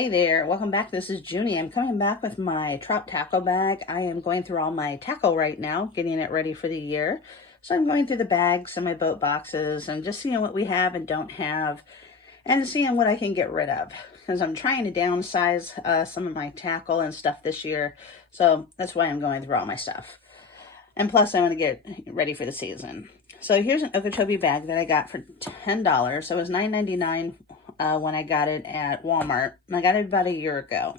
Hi there, welcome back. This is Junie. I'm coming back with my trout tackle bag. I am going through all my tackle right now, getting it ready for the year. So I'm going through the bags and my boat boxes and just seeing what we have and don't have and seeing what I can get rid of. Because I'm trying to downsize some of my tackle and stuff this year. So that's why I'm going through all my stuff. And plus I want to get ready for the season. So here's an Okeechobee bag that I got for $10. So it was $9.99 when I got it at Walmart. I got it about a year ago.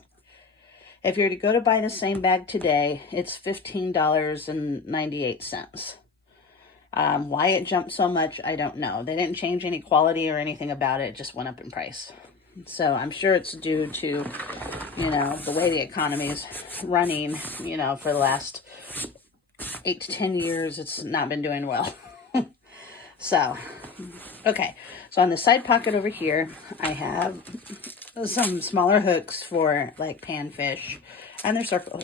If you were to go to buy the same bag today, it's $15.98. Why it jumped so much, I don't know. They didn't change any quality or anything about it. It just went up in price. So I'm sure it's due to, the way the economy is running, for the last 8 to 10 years, it's not been doing well. So, okay. So on the side pocket over here, I have some smaller hooks for like panfish, and they're circle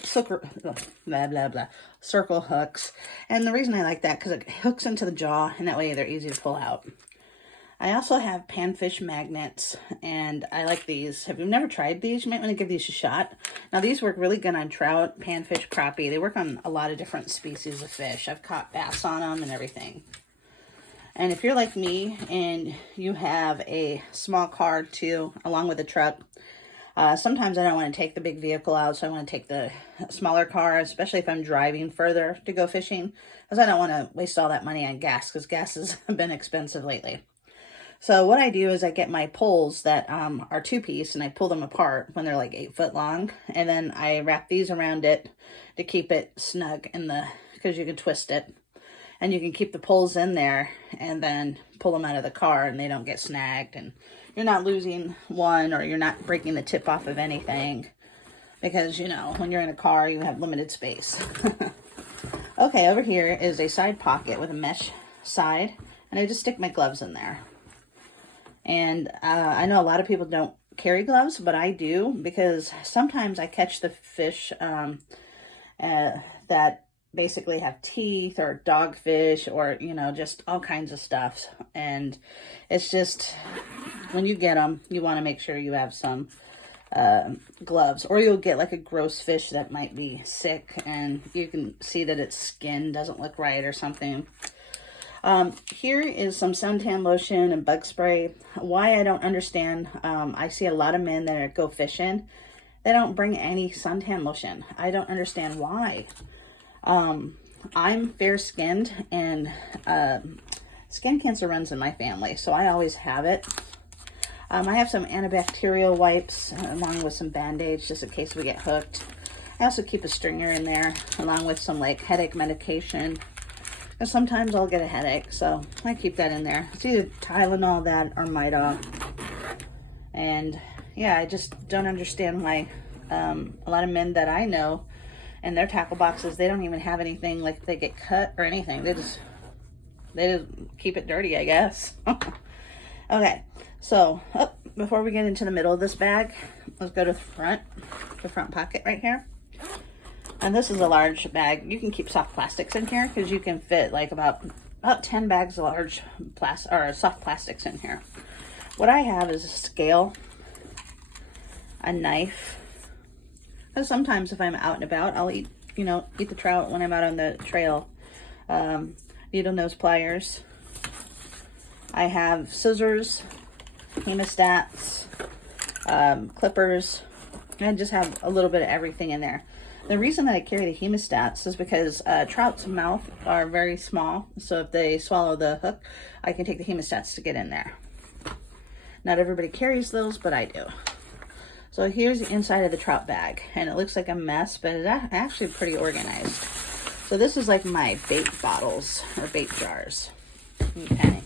hooks. And the reason I like that, because it hooks into the jaw, and that way they're easy to pull out. I also have panfish magnets, and I like these. If you've never tried these, you might want to give these a shot. Now, these work really good on trout, panfish, crappie. They work on a lot of different species of fish. I've caught bass on them and everything. And if you're like me and you have a small car too, along with a truck, sometimes I don't want to take the big vehicle out, so I want to take the smaller car, especially if I'm driving further to go fishing, because I don't want to waste all that money on gas, because gas has been expensive lately. So what I do is I get my poles that are two-piece, and I pull them apart when they're like 8 foot long, and then I wrap these around it to keep it snug because you can twist it. And you can keep the poles in there and then pull them out of the car and they don't get snagged. And you're not losing one, or you're not breaking the tip off of anything. Because, when you're in a car, you have limited space. Okay, over here is a side pocket with a mesh side. And I just stick my gloves in there. And I know a lot of people don't carry gloves, but I do. Because sometimes I catch the fish that basically have teeth, or dogfish, or just all kinds of stuff. And it's just, when you get them, you want to make sure you have some gloves, or you'll get like a gross fish that might be sick and you can see that its skin doesn't look right or something. Here is some suntan lotion and bug spray. Why, I don't understand. I see a lot of men that go fishing, they don't bring any suntan lotion. I don't understand why. I'm fair-skinned, and skin cancer runs in my family, so I always have it. I have some antibacterial wipes along with some band-aids just in case we get hooked. I also keep a stringer in there along with some like headache medication, because sometimes I'll get a headache, so I keep that in there. It's either Tylenol, that, or Midol. And yeah, I just don't understand why a lot of men that I know, and their tackle boxes, they don't even have anything like they get cut or anything. They just keep it dirty, I guess. Okay, so before we get into the middle of this bag, let's go to the front pocket right here. And this is a large bag. You can keep soft plastics in here because you can fit like about 10 bags of large soft plastics in here. What I have is a scale, a knife. Sometimes if I'm out and about, I'll eat the trout when I'm out on the trail. Needle nose pliers. I have scissors, hemostats, clippers. And I just have a little bit of everything in there. The reason that I carry the hemostats is because trout's mouth are very small. So if they swallow the hook, I can take the hemostats to get in there. Not everybody carries those, but I do. So here's the inside of the trout bag, and it looks like a mess, but it's actually pretty organized. So this is like my bait bottles or bait jars. Okay.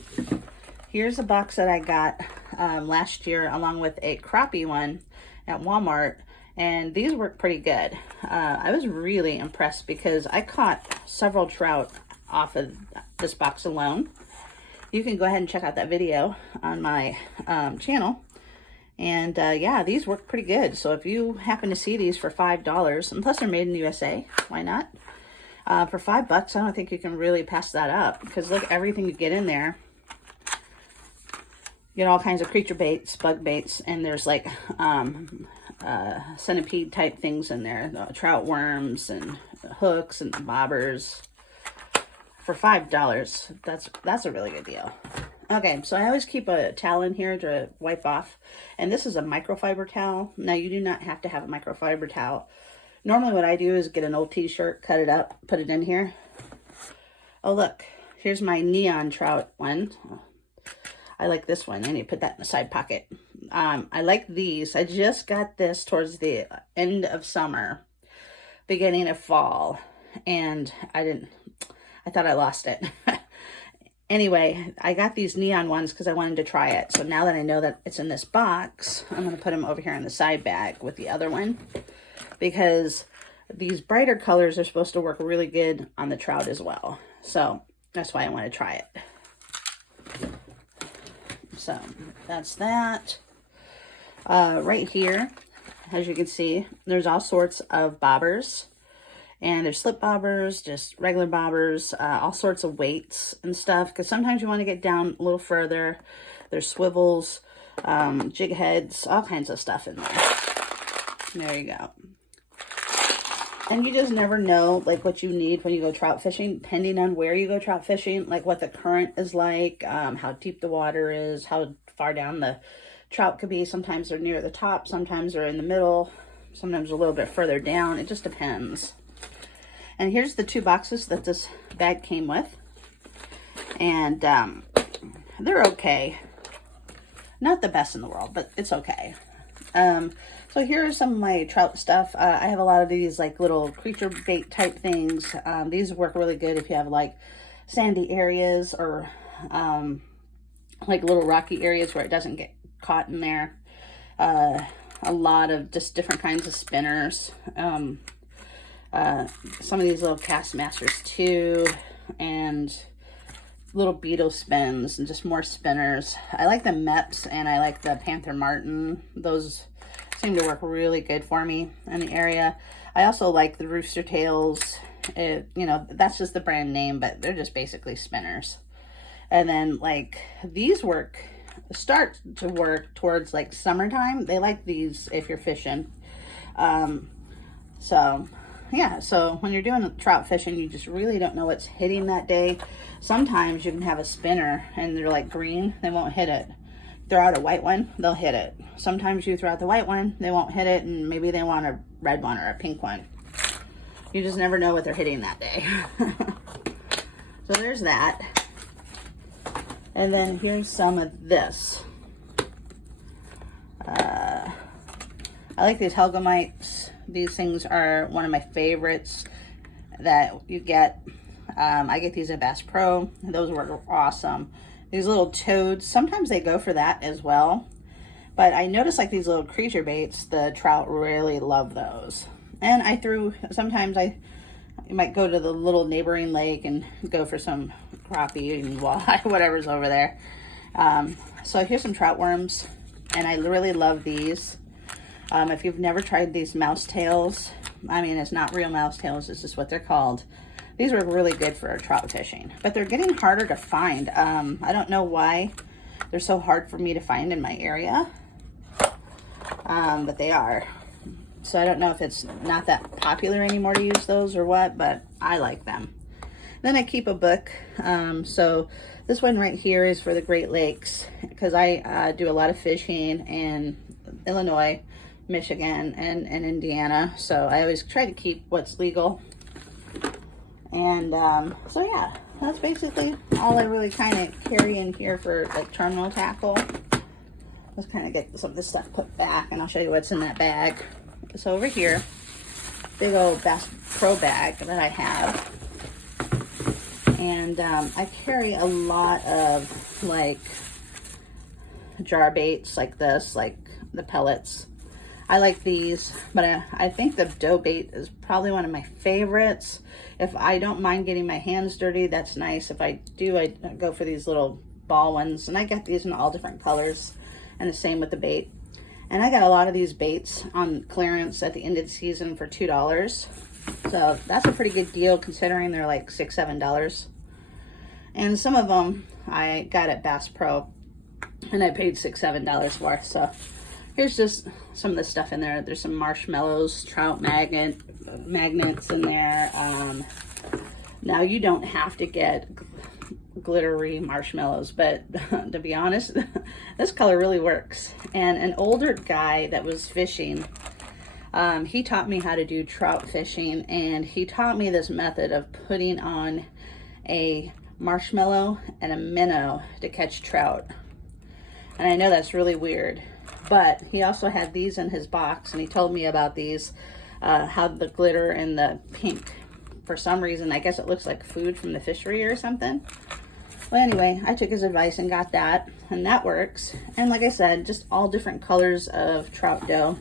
Here's a box that I got last year along with a crappie one at Walmart, and these work pretty good. I was really impressed because I caught several trout off of this box alone. You can go ahead and check out that video on my channel. And yeah, these work pretty good. So if you happen to see these for $5, and plus they're made in the USA, why not? For $5, I don't think you can really pass that up, because look, everything you get in there. You get all kinds of creature baits, bug baits, and there's like centipede type things in there, trout worms and hooks and bobbers for $5. That's a really good deal. Okay, so I always keep a towel in here to wipe off, and this is a microfiber towel. Now, you do not have to have a microfiber towel. Normally what I do is get an old t-shirt, cut it up, put it in here. Oh, look, here's my neon trout one. I like this one. I need to put that in the side pocket. I like these. I just got this towards the end of summer, beginning of fall, and I thought I lost it. Anyway, I got these neon ones because I wanted to try it. So now that I know that it's in this box, I'm going to put them over here in the side bag with the other one, because these brighter colors are supposed to work really good on the trout as well. So that's why I want to try it. So that's that. Right here, as you can see, there's all sorts of bobbers. And there's slip bobbers, just regular bobbers, all sorts of weights and stuff. Because sometimes you want to get down a little further. There's swivels, jig heads, all kinds of stuff in there. There you go. And you just never know, like, what you need when you go trout fishing, depending on where you go trout fishing, like what the current is like, how deep the water is, how far down the trout could be. Sometimes they're near the top, sometimes they're in the middle, sometimes a little bit further down. It just depends. And here's the 2 boxes that this bag came with. And they're okay. Not the best in the world, but it's okay. So here are some of my trout stuff. I have a lot of these like little creature bait type things. These work really good if you have like sandy areas or like little rocky areas where it doesn't get caught in there. A lot of just different kinds of spinners. Some of these little cast masters too, and little beetle spins and just more spinners. I like the Meps and I like the Panther Martin. Those seem to work really good for me in the area. I also like the Rooster Tails. You know, that's just the brand name, but they're just basically spinners. And then like these start to work towards like summertime. They like these if you're fishing. So yeah, so when you're doing trout fishing, you just really don't know what's hitting that day. Sometimes you can have a spinner and they're like green, they won't hit it. Throw out a white one, they'll hit it. Sometimes you throw out the white one, they won't hit it, and maybe they want a red one or a pink one. You just never know what they're hitting that day. So there's that. And then here's some of this. I like these Helgamites. These things are one of my favorites that you get. I get these at Bass Pro. Those work awesome. These little toads, sometimes they go for that as well. But I notice like these little creature baits, the trout really love those. And sometimes I might go to the little neighboring lake and go for some crappie and walleye, whatever's over there. So here's some trout worms, and I really love these. If you've never tried these mouse tails, I mean, it's not real mouse tails, it's just what they're called. These are really good for trout fishing, but they're getting harder to find. I don't know why they're so hard for me to find in my area, but they are. So I don't know if it's not that popular anymore to use those or what, but I like them. Then I keep a book. So this one right here is for the Great Lakes, because I do a lot of fishing in Illinois, Michigan, and Indiana. So I always try to keep what's legal. And so yeah, that's basically all I really kind of carry in here for like terminal tackle. Let's kind of get some of this stuff put back, and I'll show you what's in that bag. So over here, big old Bass Pro bag that I have. And I carry a lot of like jar baits like this, like the pellets. I like these, but I think the dough bait is probably one of my favorites. If I don't mind getting my hands dirty, that's nice. If I do, I go for these little ball ones, and I get these in all different colors, and the same with the bait. And I got a lot of these baits on clearance at the end of the season for $2. So that's a pretty good deal considering they're like $6, $7. And some of them I got at Bass Pro, and I paid $6, $7 for. So here's just some of the stuff in there. There's some marshmallows, trout magnets in there. Now you don't have to get glittery marshmallows, but to be honest, this color really works. And an older guy that was fishing, he taught me how to do trout fishing, and he taught me this method of putting on a marshmallow and a minnow to catch trout. And I know that's really weird, but he also had these in his box, and he told me about these, how the glitter and the pink, for some reason, I guess it looks like food from the fishery or something. Well, anyway, I took his advice and got that, and that works. And like I said, just all different colors of trout dough.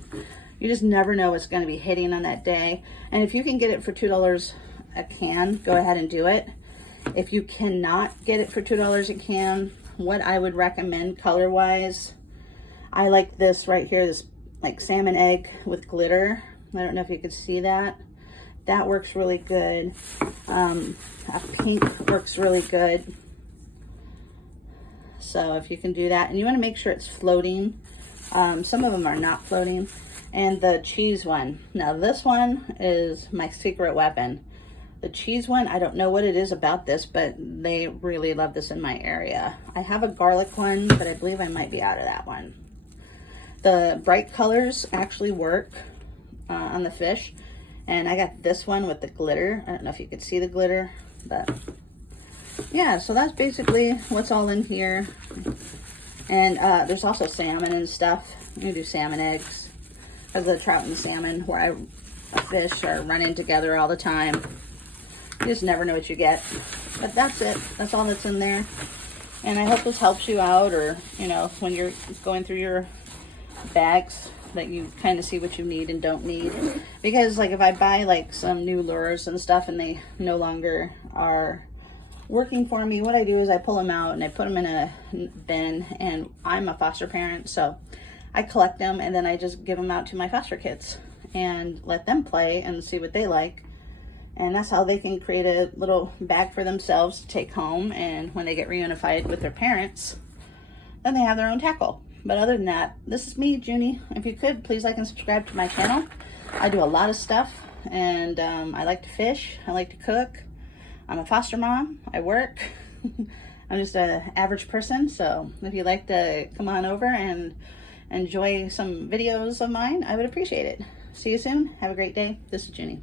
You just never know what's going to be hitting on that day. And if you can get it for $2 a can, go ahead and do it. If you cannot get it for $2 a can, what I would recommend color-wise, I like this right here, this like salmon egg with glitter. I don't know if you could see that. That works really good. A pink works really good. So if you can do that, and you want to make sure it's floating. Some of them are not floating. And the cheese one. Now this one is my secret weapon. The cheese one, I don't know what it is about this, but they really love this in my area. I have a garlic one, but I believe I might be out of that one. The bright colors actually work on the fish. And I got this one with the glitter. I don't know if you could see the glitter, but yeah, so that's basically what's all in here. And there's also salmon and stuff. I'm gonna do salmon eggs, because the trout and salmon where I fish are running together all the time. You just never know what you get. But that's it. That's all that's in there. And I hope this helps you out, or, you know, when you're going through your bags, that you kind of see what you need and don't need. Because like if I buy like some new lures and stuff and they no longer are working for me, what I do is I pull them out and I put them in a bin. And I'm a foster parent, so I collect them and then I just give them out to my foster kids and let them play and see what they like. And that's how they can create a little bag for themselves to take home, and when they get reunified with their parents, then they have their own tackle. But other than that, this is me, Junie. If you could, please like and subscribe to my channel. I do a lot of stuff, and I like to fish. I like to cook. I'm a foster mom. I work. I'm just an average person, so if you'd like to come on over and enjoy some videos of mine, I would appreciate it. See you soon. Have a great day. This is Junie.